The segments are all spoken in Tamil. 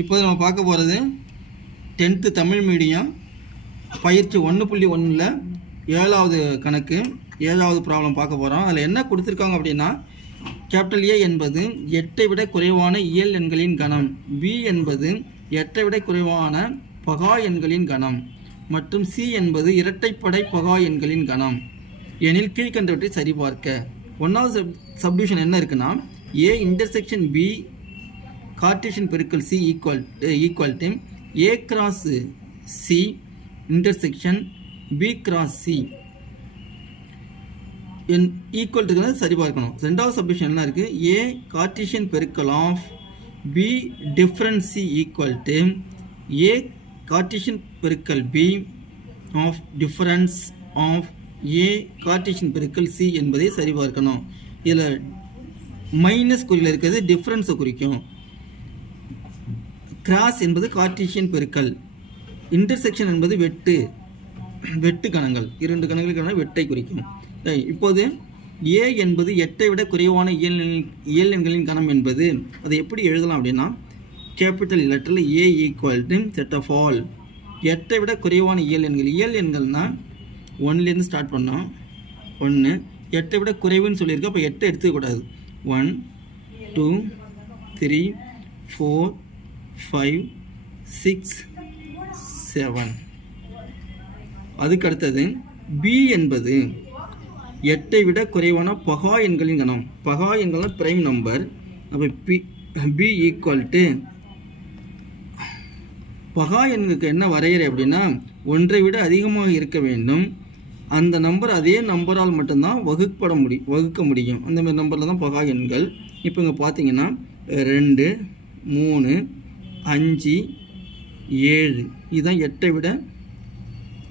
இப்போது நம்ம பார்க்க போகிறது 10th தமிழ் மீடியம் பயிற்சி 1.1ல் 7வது கணக்கு 7வது ப்ராப்ளம் பார்க்க போகிறோம். அதில் என்ன கொடுத்துருக்காங்க அப்படின்னா, கேபிட்டல் ஏ என்பது 8ஐ விட குறைவான இயல் எண்களின் கணம், பி என்பது 8ஐ விட குறைவான பகா எண்களின் கணம் மற்றும் சி என்பது இரட்டைப்படை பகா எண்களின் கணம் எனில் கீழ்கண்டவற்றை சரிபார்க்க. 1வது சப்டிவிஷன் என்ன இருக்குன்னா, ஏ இன்டர்செக்ஷன் பி கார்ட்டீசியன் பெருக்கல் C equal to A cross C intersection B cross C equal to சரி பார்க்கணும். 2வது சப்டிவிஷன் என்ன இருக்குது, ஏ கார்ட்டீசியன் பெருக்கல் of B difference C equal to A Cartesian பெருக்கல் B of difference of A Cartesian பெருக்கல் சி என்பதை சரி பார்க்கணும். இதில் மைனஸ் குறியில் இருக்கிறது டிஃபரன்ஸை குறிக்கும். கிராஸ் என்பது கார்ட்டீசியன் பெருக்கல், இன்டர்செக்ஷன் என்பது வெட்டு கணங்கள், 2 கணங்களுக்கான வெட்டை குறிக்கும். இப்போது ஏ என்பது 8ஐ விட குறைவான இயல் எண்களின் கணம் என்பது அதை எப்படி எழுதலாம் அப்படின்னா, கேபிட்டல் லெட்டரில் A equal to set of all 8ஐ விட குறைவான இயல் எண்கள்னால் 1லேருந்து ஸ்டார்ட் பண்ணோம். 1 8ஐ விட குறைவுன்னு சொல்லியிருக்கு, அப்போ 8 எடுத்துக்கூடாது. 1 2 3 4 5 6 7. அதுக்கு அடுத்தது பி என்பது 8ஐ விட குறைவான பகா எண்களின் கணம். பகா எண்கள் பிரைம் நம்பர். அப்போ பி ஈக்குவல் டு பகா எண்ணுக்கு என்ன வரையறை அப்படின்னா, 1ஐ விட அதிகமாக இருக்க வேண்டும். அந்த நம்பர் அதே நம்பரால் மட்டும்தான் வகுக்க முடியும். அந்த மாதிரி நம்பரில் தான் பகா எண்கள். இப்போ இங்கே பார்த்தீங்கன்னா 2 3 5 7 இதுதான் 8ஐ விட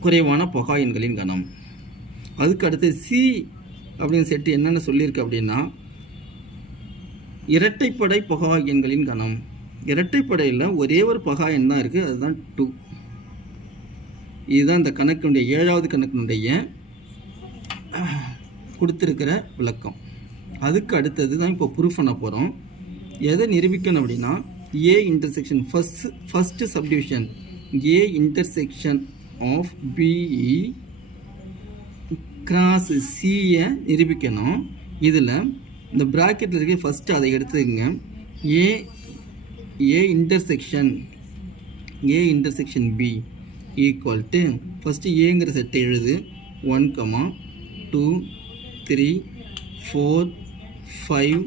குறைவான பகா எண்களின் கணம். அதுக்கு அடுத்து சி அப்படின்னு செட்டு என்னென்ன சொல்லியிருக்கு அப்படின்னா, இரட்டைப்படை பகா எண்களின் கணம். இரட்டைப்படையில் ஒரே ஒரு பகா எண் தான் இருக்குது, அதுதான் 2. இதுதான் இந்த கணக்கினுடைய 7வது கணக்கினுடைய கொடுத்துருக்கிற விளக்கம். அதுக்கு அடுத்தது தான் இப்போ ப்ரூஃப் பண்ண போகிறோம். எதை நிரூபிக்கணும் அப்படின்னா, A intersection first subdivision A intersection of B cross சியை நிரூபிக்கணும். இதில் இந்த ப்ராக்கெட்டில் இருக்க ஃபஸ்ட்டு அதை எடுத்துக்கங்க. A intersection B equal to first ஏங்கிற செட்டை எழுது. 1 2 3 4 5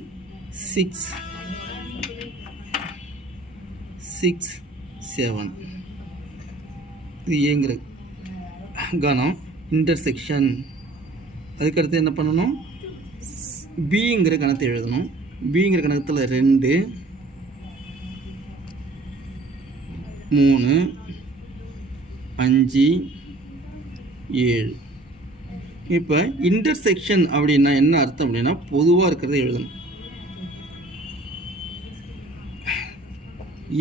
6 7 இது ஏங்கிற கணம் இன்டர்செக்ஷன். அதுக்கடுத்து என்ன பண்ணணும், பிங்கிற கணத்தை எழுதணும். பிங்கிற கணத்தில் 2 3 5 7. இப்போ இன்டர்செக்ஷன் அப்படின்னா என்ன அர்த்தம் அப்படின்னா, பொதுவாக இருக்கிறத எழுதணும்.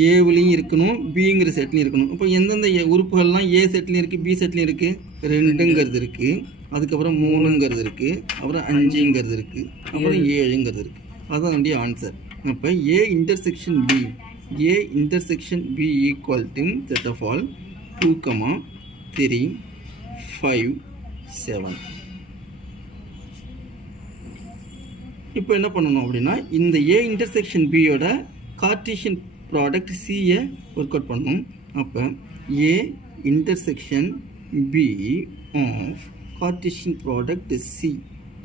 ஏவிலையும் இருக்கணும், பிங்கிற செட்லையும் இருக்கணும். இப்போ எந்தெந்த உறுப்புகள்லாம் ஏ செட்லையும் இருக்குது, பி செட்லையும் இருக்குது, 2ங்கிறது இருக்குது, அதுக்கப்புறம் 3ங்கிறது இருக்குது, அப்புறம் 5ங்கிறது இருக்குது, அப்புறம் 7ங்கிறது இருக்குது. அதுதான் நம்முடைய ஆன்சர். அப்போ A intersection B equal to set of all 2 3 5 7. இப்போ என்ன பண்ணணும் அப்படின்னா, இந்த ஏ இன்டர்செக்ஷன் பியோட கார்ட்டீசியன் ப்ராடக்ட் சியை ஒர்க் அவுட் பண்ணணும். அப்போ A intersection B of Cartesian product C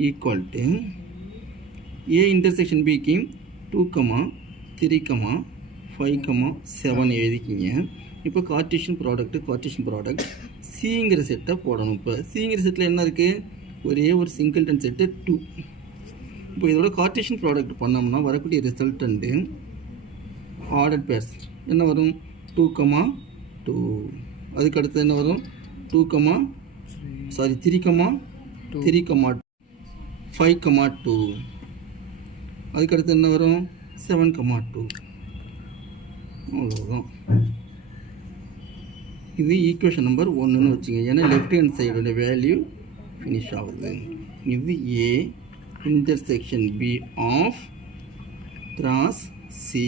equal to A intersection பிக்கு 2 3 5 7 எழுதிக்கிங்க. இப்போ கார்ட்டீசியன் ப்ராடக்ட் சிங்கிற செட்டை போடணும். இப்போ சிங்கிற செட்டில் என்ன இருக்குது, ஒரே ஒரு சிங்கிள்டன் செட்டு 2. இப்போ இதோட கார்ட்டீசியன் ப்ராடக்ட் பண்ணோம்னா வரக்கூடிய ரிசல்டன்ட்டு ஆர்டர் பேர்ஸ் என்ன வரும், 2 2. அதுக்கு அடுத்து என்ன வரும், 3 5 2. அதுக்கு அடுத்து என்ன வரும், 7 2. அவ்வளோதான். இது ஈக்குவேஷன் நம்பர் 1ன்னு வச்சுங்க. ஏன்னா லெஃப்ட் ஹேண்ட் சைடோட வேல்யூ ஃபினிஷ் ஆகுது. இது A intersection B of cross C.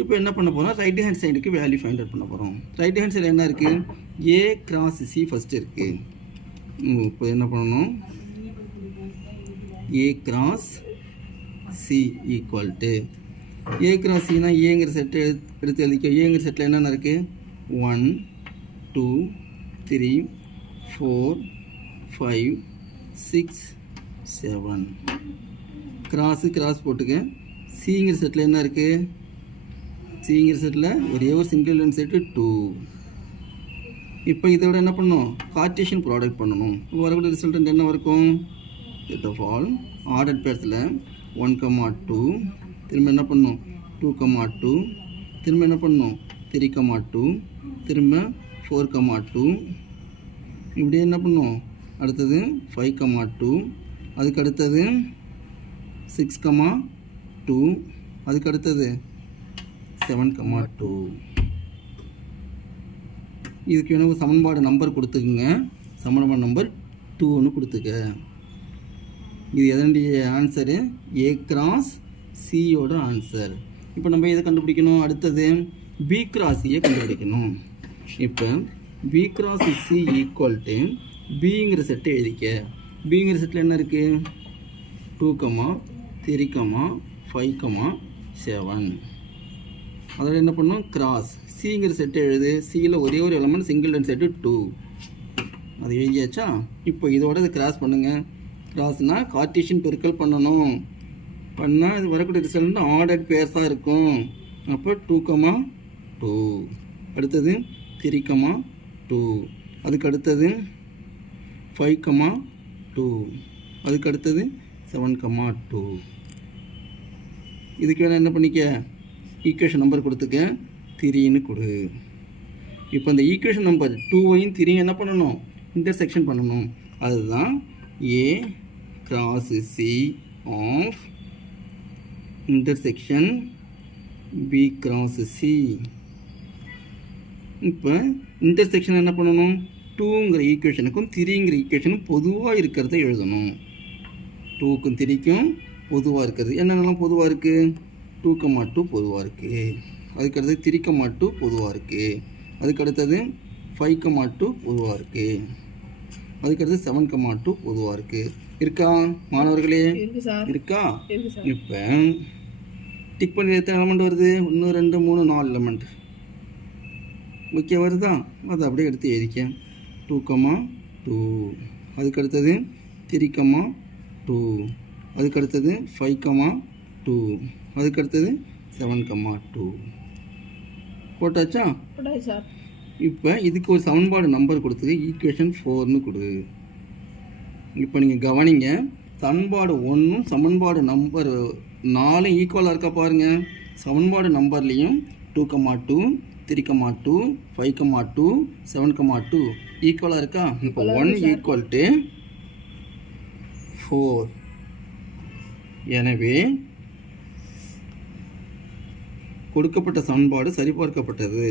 இப்போ என்ன பண்ண போகிறோம், ரைட் ஹேண்ட் சைடுக்கு வேல்யூ ஃபைண்ட் அவுட் பண்ண போகிறோம். ரைட் ஹேண்ட் சைடு என்ன இருக்குது, ஏ கிராஸ் சி ஃபஸ்ட்டு இருக்குது. இப்போ என்ன பண்ணணும், A cross C equal to A cross சினா ஏங்கிற செட்டு எடுத்து எழுதிக்க. ஏங்கிற செட்டில் என்னென்ன இருக்குது, 1 2 3 4 5 6 7. கிராஸ் போட்டுக்க. சிங்கிற செட்டில் என்ன இருக்குது, சிங்கிற செட்டில் ஒரே ஒரு சிங்கிள் எலிமெண்ட் செட்டு 2. இப்போ இதோட என்ன பண்ணணும், கார்ட்டீசியன் ப்ராடக்ட் பண்ணணும். வரக்கூடிய ரிசல்ட் என்ன இருக்கும், செட் ஆஃப் ஆல் ஆர்டர் பேர்ஸில் 1, 2, திரும்ப என்ன பண்ணணும் 2, 2, திரும்ப என்ன பண்ணணும் 3, 2, திரும்ப 4, 2, இப்படியே என்ன பண்ணணும், அடுத்தது 5, 2, அதுக்கு அடுத்தது 6, 2, அதுக்கு அடுத்தது 7, 2. இதுக்கு வேணும் சமன்பாடு நம்பர் கொடுத்துக்குங்க. சமன்பாடு நம்பர் 2ன்னு கொடுத்துக்க. இது எதனுடைய ஆன்சரு, ஏ கிராஸ் சியோட ஆன்சர். இப்போ நம்ம இதை கண்டுபிடிக்கணும். அடுத்தது பி கிராஸ் சியை கண்டுபிடிக்கணும். இப்போ B cross C equal to பிங்கிற செட்டை எழுதிக்க. பிங்கிற செட்டில் என்ன இருக்குது, 2, 3, 5, 7. அதோட என்ன பண்ணணும், கிராஸ் சிங்கிற செட்டை எழுது. சியில் ஒரே ஒரு எலமெண்ட் சிங்கிள் எலிமெண்ட் செட்டு 2. அது எழுதியாச்சா. இப்போ இதோட இதை கிராஸ் பண்ணுங்கள். கிராஸ்னால் கார்ட்டீசியன் பெருக்கல் பண்ணணும். பண்ணால் இது வரக்கூடிய ரிசல்ட் ஆர்டர் பேர்ஸாக இருக்கும். அப்போ 2, 2, அடுத்தது 3, 2, அதுக்கு அடுத்தது 5, 2, அதுக்கு அடுத்தது 7, 2. இதுக்கு வேணால் என்ன பண்ணிக்க, ஈக்குவேஷன் நம்பர் கொடுத்துக்க, 3ன்னு கொடு. இப்போ இந்த ஈக்குவேஷன் நம்பர் 2வையும் 3 என்ன பண்ணணும், இன்டர்செக்ஷன் பண்ணணும். அதுதான் A cross C of intersection B cross C. இப்போ இன்டர்செக்ஷன் என்ன பண்ணணும், 2ங்கிற ஈக்குவேஷனுக்கும் 3ங்கிற ஈக்குவேஷனும் பொதுவாக இருக்கிறத எழுதணும். 2க்கும் 3க்கும் பொதுவாக இருக்கிறது என்னென்னலாம் பொதுவாக இருக்குது, 2, 2 பொதுவாக இருக்குது. அதுக்கடுத்தது 3, 2 பொதுவாக இருக்குது. அதுக்கடுத்தது 5, 2 பொதுவாக இருக்குது. அதுக்கடுத்து 7, 2 பொதுவாக இருக்குது. இருக்கா மாணவர்களே, இருக்கா. இப்போ டிக் பண்ணி எத்தனை எலமெண்ட் வருது, 1 2 3 4 எலமெண்ட். ஓகே வருதா, அதை அப்படியே எடுத்து எழுதிக்க. 2, 2, அதுக்கடுத்தது 3, 2, அதுக்கடுத்தது 5, 2, அதுக்கடுத்தது 7, 2. போட்டாச்சா. இப்போ இதுக்கு ஒரு சமன்பாடு நம்பர் கொடுத்து ஈக்குவேஷன் 4ன்னு கொடு. இப்போ நீங்கள் கவனிங்க, சமன்பாடு 1ம் சமன்பாடு நம்பர் 4 ஈக்குவலாக இருக்கா பாருங்கள். சமன்பாடு நம்பர்லேயும் 2, 2, 3, 2, 5, 2, 7, 2 ஈக்குவலாக இருக்கா. இப்போ 1 ஈக்குவல் டு 4. எனவே கொடுக்கப்பட்ட சமன்பாடு சரிபார்க்கப்பட்டது.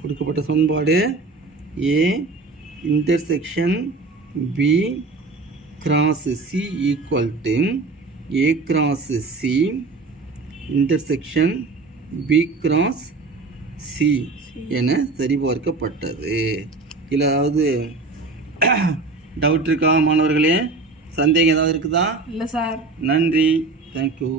கொடுக்கப்பட்ட சமன்பாடு A intersection B cross C equal to A cross C intersection B cross C என சரிபார்க்கப்பட்டது. இல்லை ஏதாவது டவுட் இருக்கா மாணவர்களே, சந்தேகம் ஏதாவது இருக்குதா? இல்லை சார். நன்றி, தேங்க்யூ.